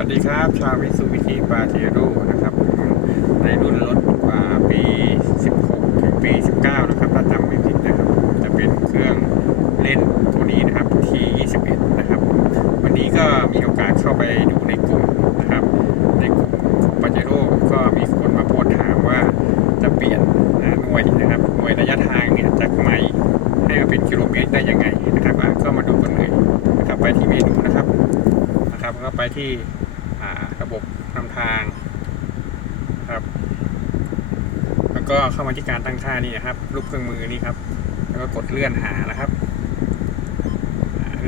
วัสดีครับ ชาวมิซูบิชิปาเทโร่นะครับผมในรุ่นรถอ่าปี 16 ถึงปี 19 นะครับ ถ้าจำไม่ผิดนะครับ จะเป็นเครื่องเล่นตัวนี้นะครับ T21 นะครับ วันนี้ก็มีโอกาสเข้าไปดูในกลุ่มนะครับ ในกลุ่มปาเจโร่ก็มีคนมาโพสต์ถามว่าจะเปลี่ยนหน่วยนะครับ หน่วยระยะทางเนี่ยจากไมล์ให้มาเป็นกิโลเมตรได้ยังไงนะครับก็มาดูกันเลยนะครับ ไปที่เมนูนะครับนะครับก็ไปที่ ระบบนำทางครับ แล้วก็เข้ามาที่การตั้งค่านี่นะครับรูปเครื่องมือนี่ครับ แล้วก็กดเลื่อนหานะครับ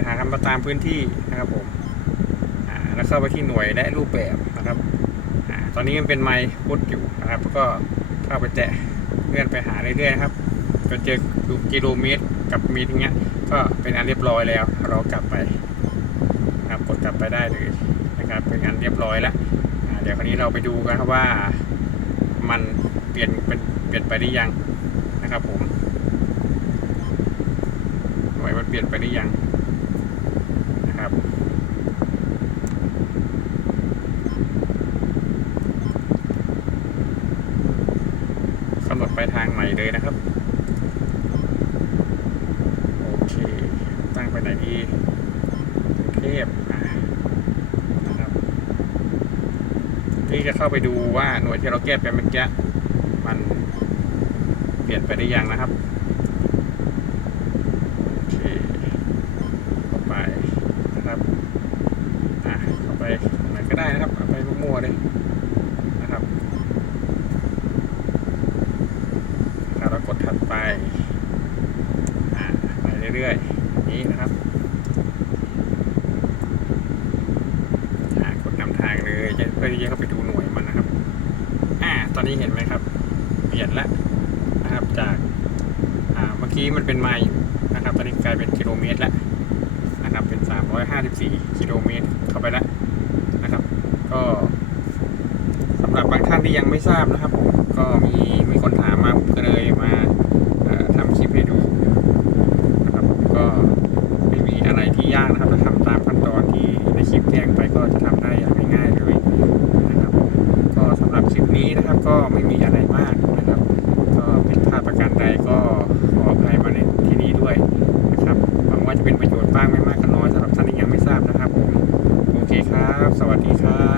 หาคำมาตามพื้นที่นะครับผมแล้วเข้าไปที่หน่วยและรูปแบบนะครับอตอนนี้มันเป็นไมล์พุทอยู่นะครับแล้วก็เข้าไปแตะเลื่อนไปหาเรื่อยๆครับจนเจอดูกิโลเมตรกับเมตรอย่างเงี้ย ก็เป็นอันเรียบร้อยแล้ว เรากลับไปนะครับกดกลับไปได้เลย นะครับเป็นงานเรียบร้อยแล้วเดี๋ยวคราวนี้เราไปดูกันครับว่ามันเปลี่ยนเป็นเปลี่ยนไปหรือยังนะครับผมหน่วยมันเปลี่ยนไปหรือยังนะครับกำหนดไปทางใหม่เลยนะครับโอเคตั้งไปไหนดีเทพอ่านะครับที่ จะเข้าไปดูว่าหน่วยที่เราแก้ไปเมื่อกี้มันเปลี่ยนไปได้ยังนะครับโอเคเข้าไปนะครับอะเข้าไปไหนก็ได้นะครับเอาไปมั่วๆเลยนะครับแล้วเรากดถัดไปอ่าไปเรื่อยๆนี้นะครับอ่ากดนำทางเลยจะเพื่อที่จะเข้าไปดูหน่วย อ่าตอนนี้เห็นไหมครับ เปลี่ยนแล้วนะครับจากเมื่อกี้มันเป็นไมล์นะครับ ตอนนี้กลายเป็นกิโลเมตรแล้วนะครับ เป็น 354 กิโลเมตรเข้าไปแล้วนะครับ ก็สำหรับบางท่านที่ยังไม่ทราบนะครับ ก็มีมีคนถามมาผมก็เลยมาทำคลิปให้ดูนะครับ ก็ไม่มีอะไรที่ยากนะครับถ้าทำตามขั้นตอนที่ในคลิปแจ้งไปก็จะทำ ก็ไม่มีอะไรมากนะครับ ก็ผิดพลาดประการใดก็ขออภัยมาในที่นี้ด้วยนะครับหวังว่าจะเป็นประโยชน์บ้างไม่มากก็น้อยสำหรับท่านที่ยังไม่ทราบนะครับผมโอเคครับ สวัสดีครับ